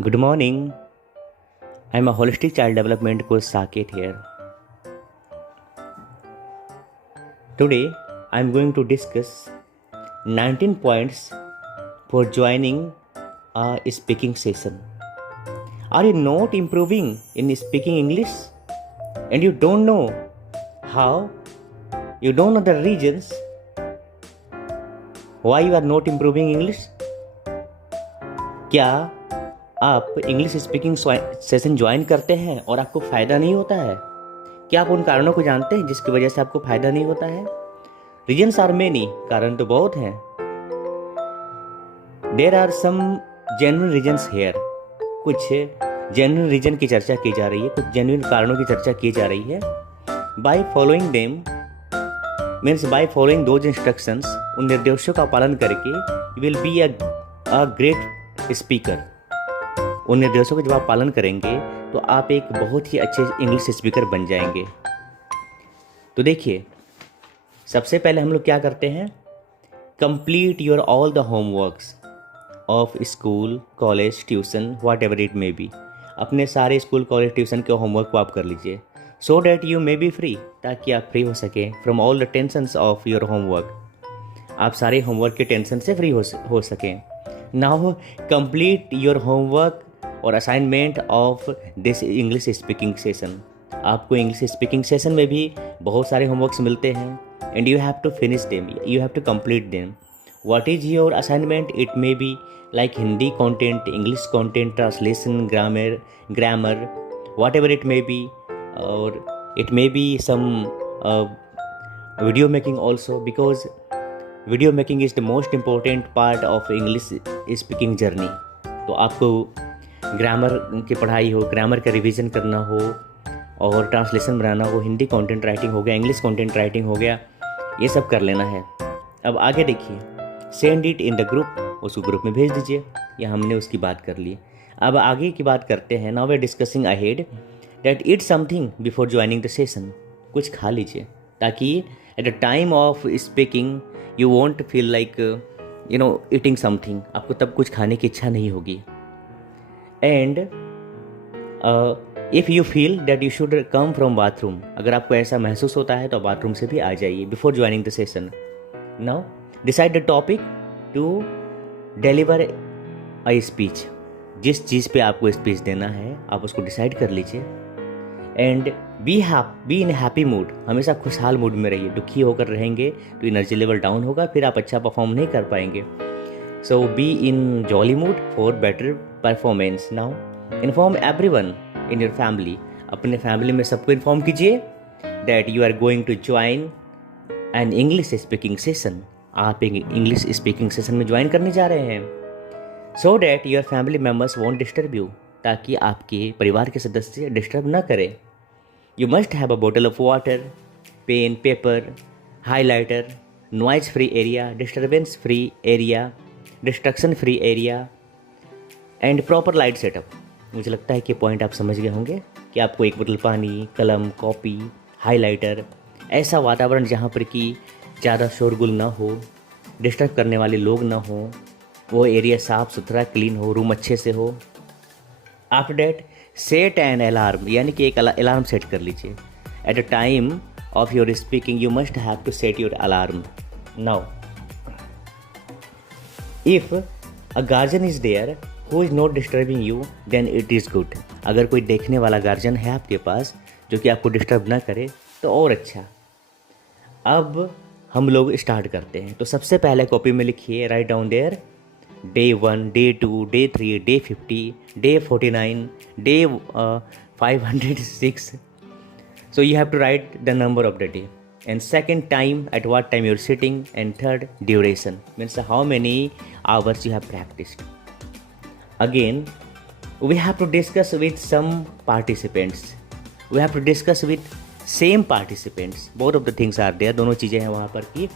Good morning. I'm a holistic child development coach Saket here. Today I'm going to discuss 19 points for joining a speaking session. Are you not improving in speaking English and you don't know how? You don't know the reasons why you are not improving English? क्या आप English speaking session join करते हैं और आपको फ़ायदा नहीं होता है? क्या आप उन कारणों को जानते हैं जिसकी वजह से आपको फ़ायदा नहीं होता है? रीजन्स आर मेनी, कारण तो बहुत हैं. There are some genuine reasons here. कुछ जेन्युइन रीजन की चर्चा की जा रही है, कुछ जेन्युइन कारणों की चर्चा की जा रही है. By following them means by following those instructions, उन निर्देशों का पालन करके you will be a great speaker. उन निर्देशों का जब आप पालन करेंगे तो आप एक बहुत ही अच्छे इंग्लिश स्पीकर बन जाएंगे. तो देखिए, सबसे पहले हम लोग क्या करते हैं, complete your all the homeworks of school, college, tuition, what ever it may B. अपने सारे स्कूल, कॉलेज, ट्यूशन के होमवर्क को आप कर लीजिए, so that you may be free, ताकि आप फ्री हो सकें from all the tensions of your homework. आप सारे होमवर्क के टेंशन से फ्री हो सकें. नाउ कंप्लीट योर होमवर्क और assignment of this English speaking session. आपको इंग्लिश स्पीकिंग सेशन में भी बहुत सारे होमवर्क्स मिलते हैं and you have to finish them, you have to complete them. What is your assignment? It may be like Hindi content, English content, translation, grammar, whatever it may be, और it may be some video making also, because video making is the most important part of English speaking journey. तो आपको grammar की पढ़ाई हो, grammar का revision करना हो, और ट्रांसलेशन बनाना हो, हिंदी कंटेंट राइटिंग हो गया, इंग्लिश कंटेंट राइटिंग हो गया, ये सब कर लेना है. अब आगे देखिए, send it in the group, उसको ग्रुप में भेज दीजिए. या हमने उसकी बात कर ली. अब आगे की बात करते हैं. Now we are discussing ahead that eat something before joining the session. कुछ खा लीजिए, ताकि at the time of speaking you won't feel like eating something. आपको तब कुछ खाने की इच्छा नहीं होगी. And if you feel that you should come from bathroom, अगर आपको ऐसा महसूस होता है तो बाथरूम से भी आ जाइए before joining the session. Now decide the topic to deliver a speech. जिस चीज़ पे आपको स्पीच देना है आप उसको डिसाइड कर लीजिए. And be in happy mood. हमेशा खुशहाल मूड में रहिए. दुखी होकर रहेंगे तो एनर्जी लेवल डाउन होगा, फिर आप अच्छा परफॉर्म नहीं कर पाएंगे. So be in jolly mood for better performance. Now inform everyone in your family. अपने फैमिली में सबको इन्फॉर्म कीजिए that you are going to join an English speaking session. आप एक इंग्लिश स्पीकिंग सेशन में ज्वाइन करने जा रहे हैं. So that your family members won't disturb you. ताकि आपके परिवार के सदस्य डिस्टर्ब ना करें. You must have a bottle of water, pen, paper, highlighter, noise free area, disturbance free area, destruction free area and proper light setup. मुझे लगता है कि पॉइंट आप समझ गए होंगे कि आपको एक बोतल पानी, कलम, कॉपी, हाइलाइटर, ऐसा वातावरण जहाँ पर कि ज़्यादा शोरगुल ना हो, डिस्टर्ब करने वाले लोग ना हो, वो एरिया साफ़ सुथरा क्लीन हो, रूम अच्छे से हो. After that set an alarm, यानी कि एक अलार्म सेट कर लीजिए. At the time of your speaking you must have to set your alarm. Now If a guardian is there who is not disturbing you, then it is good. अगर कोई देखने वाला guardian है आपके पास जो कि आपको डिस्टर्ब ना करे तो और अच्छा. अब हम लोग स्टार्ट करते हैं. तो सबसे पहले कॉपी में लिखिए, write down their day 1, day 2, day 3, day 50, day 49, day 506. So you have to write the number of the day. And second, time, at what time you're sitting. And third, duration, means how many hours you have practiced. Again, we have to discuss with some participants. We have to discuss with same participants. Both of the things are there. दोनों चीज़ें हैं वहाँ पर कि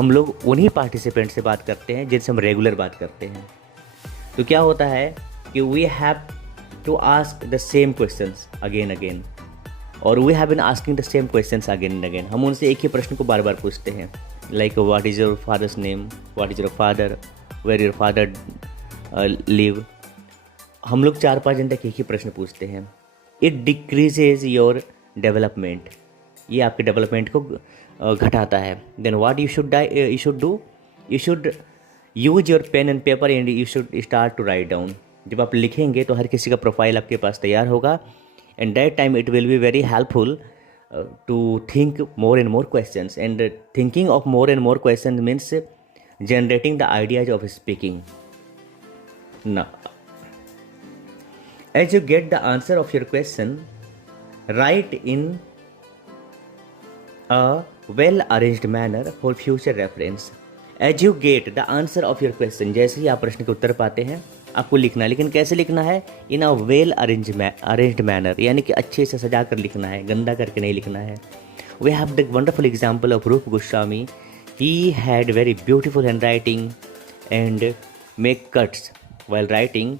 हम लोग उन्हीं participant से बात करते हैं जिनसे हम रेगुलर बात करते हैं. तो क्या होता है कि we have to ask the same questions again. और we have been asking the same questions again and again. हम उनसे एक ही प्रश्न को बार बार पूछते हैं, like what is your father's name, what is your father, where your father live, हम लोग 4-5 दिन तक एक ही प्रश्न पूछते हैं। इट डिक्रीजेज योर डेवलपमेंट, ये आपके डेवलपमेंट को घटाता है। Then what you should do, you should use your pen and paper and you should start to write down. जब आप लिखेंगे तो हर किसी का प्रोफाइल आपके पास तैयार होगा, and that time it will be very helpful to think more and more questions, and thinking of more and more questions means generating the ideas of speaking. Now, as you get the answer of your question, write in a well arranged manner for future reference. As you get the answer of your question, जैसे ही आप प्रश्न के उत्तर पाते हैं आपको लिखना है, लेकिन कैसे लिखना है? इन अ वेल अरेंज्ड मैनर, यानी कि अच्छे से सजा कर लिखना है, गंदा करके नहीं लिखना है। We have the wonderful example of Roop Goswami. He had very beautiful hand writing and make cuts while writing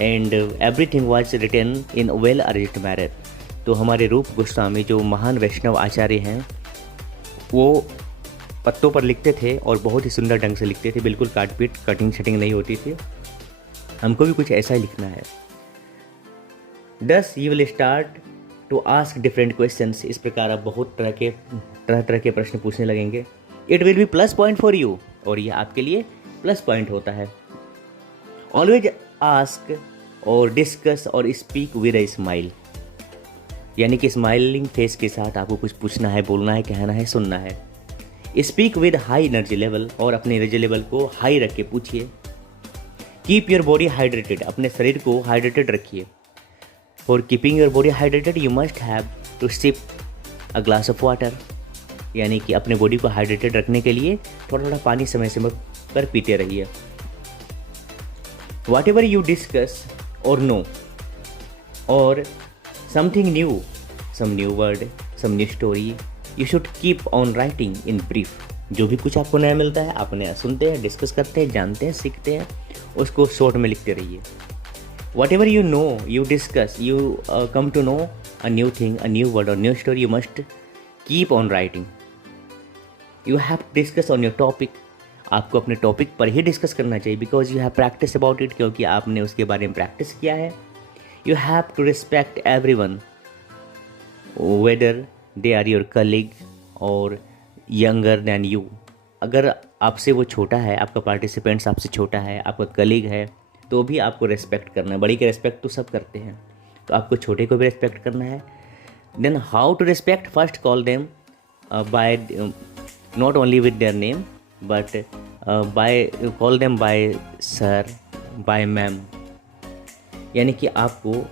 and everything was written in well arranged manner. तो हमारे रूप गोस्वामी जो महान वैष्णव आचार्य हैं, वो पत्तों पर लिखते थे और बहुत ही सुंदर ढंग से लिखते थे, बिल्कुल काटपीट कटिंग शटिंग नहीं होती थी। हमको भी कुछ ऐसा ही लिखना है। Thus you will start to ask different questions. इस प्रकार आप बहुत तरह के प्रश्न पूछने लगेंगे। It will be plus point for you, और यह आपके लिए प्लस पॉइंट होता है। ऑलवेज आस्क और डिस्कस और स्पीक विद अ स्माइल, यानी कि स्माइलिंग फेस के साथ आपको कुछ पूछना है, बोलना है, कहना है, सुनना है। Speak with high energy level, और अपने एनर्जी लेवल को हाई रख के पूछिए। कीप योर बॉडी हाइड्रेटेड, अपने शरीर को हाइड्रेटेड रखिए। For keeping your body hydrated you must have to sip a glass of water, यानी कि अपने बॉडी को हाइड्रेटेड रखने के लिए थोड़ा थोड़ा पानी समय समय पर पीते रहिए। वॉट एवर यू डिस्कस और नो और something new, some new word, some new story, you should keep on writing in brief. जो भी कुछ आपको नया मिलता है, आप नया सुनते हैं, डिस्कस करते हैं, जानते हैं, सीखते हैं, उसको शॉर्ट में लिखते रहिए। Whatever you know, you discuss, you come to know a new thing, a new word और new story, you must keep on writing. You have discuss on your topic, आपको अपने टॉपिक पर ही discuss करना चाहिए, because you have practice about it, क्योंकि आपने उसके बारे में प्रैक्टिस किया है। You have to respect everyone, whether they are your colleague और यंगर दैन यू। अगर आपसे वो छोटा है, आपका पार्टिसिपेंट्स आपसे छोटा है, आपका कलीग है, तो भी आपको रेस्पेक्ट करना है। बड़ी की रेस्पेक्ट तो सब करते हैं, तो आपको छोटे को भी रेस्पेक्ट करना है। Then how to respect, first call them by not only with their name but by call them by sir, by ma'am, यानी कि आपको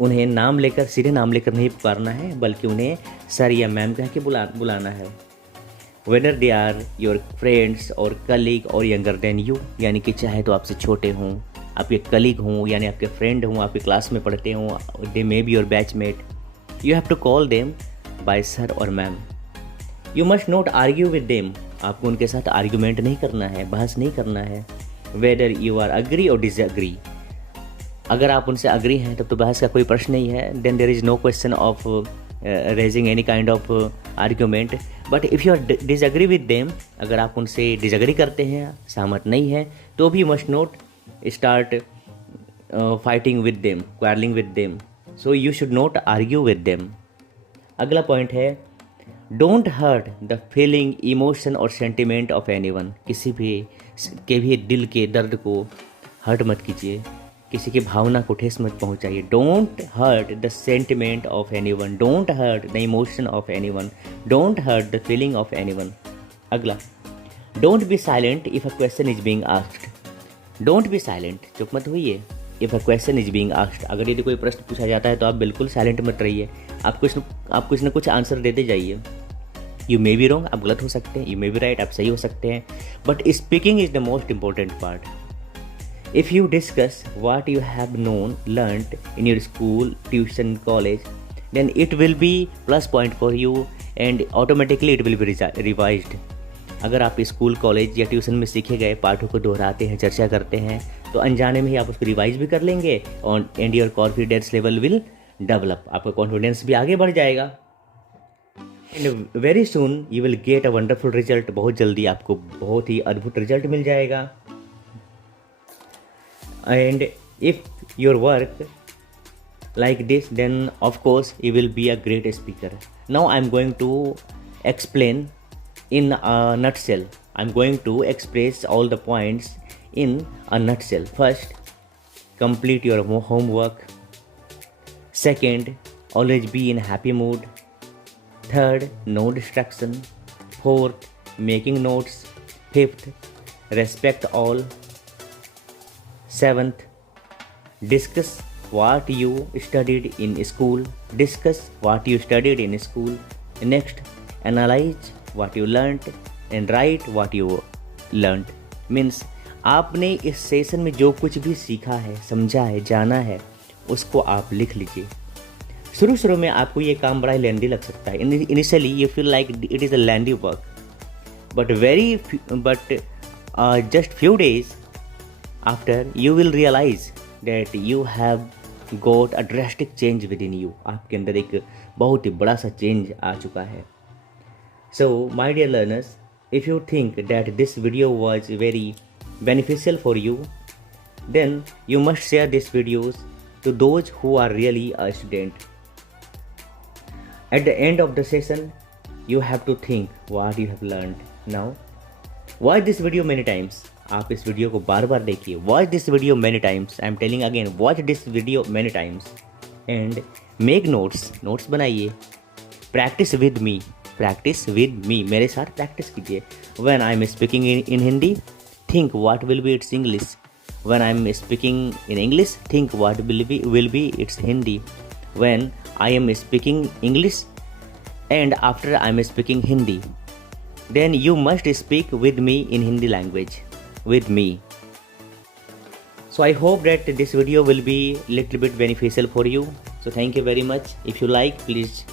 उन्हें नाम लेकर, सीधे नाम लेकर नहीं पुकारना है, बल्कि उन्हें सर या मैम कह के बुलाना है। Whether they are your friends और कलीग और यंगर देन यू, यानी कि चाहे तो आपसे छोटे हों, आपके कलीग हों, यानी आपके फ्रेंड हों, आपके क्लास में पढ़ते हों, they may be your batchmate, you have to call them by sir और ma'am. You must not argue with them, आपको उनके साथ आर्ग्यूमेंट नहीं करना है, बहस नहीं करना है। वेदर यू आर अग्री और डिसअग्री, अगर आप उनसे अग्री हैं तब तो बहस का कोई प्रश्न नहीं है। Then there is no question of raising any kind of argument. But if you are disagree with them, अगर आप उनसे डिसअग्री करते हैं, सहमत नहीं है, तो भी must not start fighting with them, quarrelling with them, so you should not argue with them. अगला पॉइंट है don't hurt the feeling, emotion और सेंटिमेंट ऑफ एनीवन, किसी भी दिल के दर्द को हर्ट मत कीजिए, किसी की भावना को ठेस मत पहुंचाइए। Don't hurt the sentiment of anyone, don't hurt the emotion of anyone, don't hurt the feeling of anyone. अगला, don't be silent if a question is being asked, don't be silent, चुप मत होइए। If a question is being asked, अगर यदि कोई प्रश्न पूछा जाता है तो आप बिल्कुल साइलेंट मत रहिए, आप कुछ न कुछ आंसर देते जाइए। यू मे बी रॉन्ग, आप गलत हो सकते हैं, यू मे बी राइट, आप सही हो सकते हैं, but speaking is the most important part. If you discuss what you have learnt in your school, tuition, college, then it will be plus point for you and automatically it will be revised. अगर आप school, college या tuition में सीखे गए पाठों को दोहराते हैं, चर्चा करते हैं, तो अनजाने में ही आप उसको रिवाइज भी कर लेंगे और and your confidence level will develop, आपका कॉन्फिडेंस भी आगे बढ़ जाएगा। And very soon you will get a wonderful result, बहुत जल्दी आपको बहुत ही अद्भुत रिजल्ट मिल जाएगा। And If your work like this, then of course you will be a great speaker. Now I'm going to explain in a nutshell. I'm going to express all the points in a nutshell. First, complete your homework. Second, always be in happy mood. Third, no distraction. Fourth, making notes. Fifth, respect all. Seventh, discuss what you studied in school. Discuss what you studied in school. Next, analyze what you learnt and write what you learnt. Means आपने इस session में जो कुछ भी सीखा है, समझा है, जाना है, उसको आप लिख लीजिए. शुरू में आपको ये काम बड़ा लेंदी लग सकता है. Initially you feel like it is a lengthy work, but just few days after you will realize that you have got a drastic change within you. आपके अंदर एक बहुत ही बड़ा सा चेंज आ चुका है. So my dear learners, if you think that this video was very beneficial for you, then you must share these videos to those who are really a student. At the end of the session, you have to think what you have learned. Now, watch this video many times. आप इस video को बार बार देखिए. Watch this video many times. I am telling again, watch this video many times. And make notes. Notes बनाइए. Practice with me. Practice with me. मेरे साथ practice कीजिए. When I am speaking in Hindi, think what will be its English. When I am speaking in English, think what will be its Hindi. When I am speaking English and after I am speaking Hindi, then you must speak with me in Hindi language. With me. So I hope that this video will be little bit beneficial for you. So thank you very much. If you like, please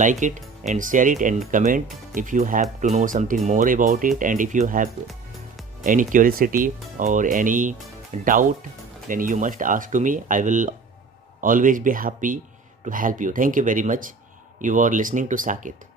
like it and share it and comment if you have to know something more about it, and if you have any curiosity or any doubt, then you must ask to me. I will always be happy to help you. Thank you very much. You are listening to Sakit.